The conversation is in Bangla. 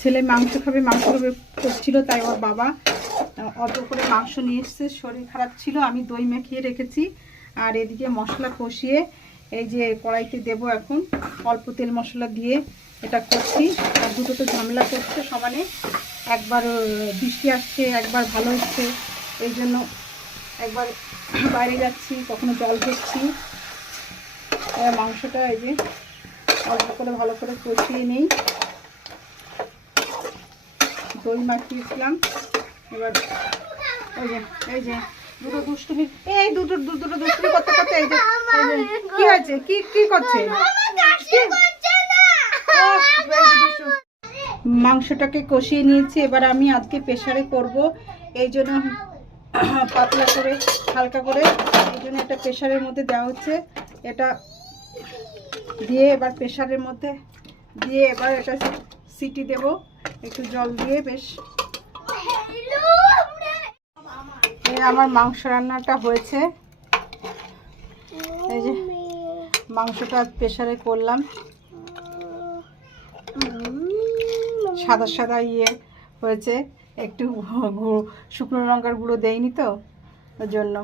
ছেলে মাংস খাবে করছিল, তাই ওর বাবা অল্প করে মাংস নিয়ে এসছে। শরীর খারাপ ছিল, আমি দই মাখিয়ে রেখেছি। আর এদিকে মশলা কষিয়ে এই যে কড়াইতে দেব এখন। অল্প তেল মশলা দিয়ে এটা করছি। আর দুটো তো ঝামেলা করছে সমানে, একবার বৃষ্টি আসছে, একবার ভালো হচ্ছে, এই জন্য একবার বাইরে যাচ্ছি, কখনো জল ভরছি। মাংসটা এই যে অল্প করে ভালো করে কষিয়ে নেই। দই মাখিয়েছিলাম। এবার এই যে দুটো দুষ্টুমি, এই দুটো দুষ্টুমি করতে করতে এই যে কি হয়েছে, কি করছে? মাংসটাকে কষিয়ে নিয়েছি। এবার আমি আজকে প্রেসারে করব, এই জন্য পাতলা করে হালকা করে, এই জন্য এটা প্রেসারের মধ্যে দেওয়া হচ্ছে। এটা দিয়ে এবার প্রেসারের মধ্যে দিয়ে এবার এটা সিটি দেব একটু জল দিয়ে। বেশ আমার মাংস রান্নাটা হয়েছে। এই যে মাংসটা প্রেসারে করলাম, সাদা সাদা হয়েছে, একটু শুকনো লঙ্কার গুঁড়ো দেয়নি তো ওর জন্য।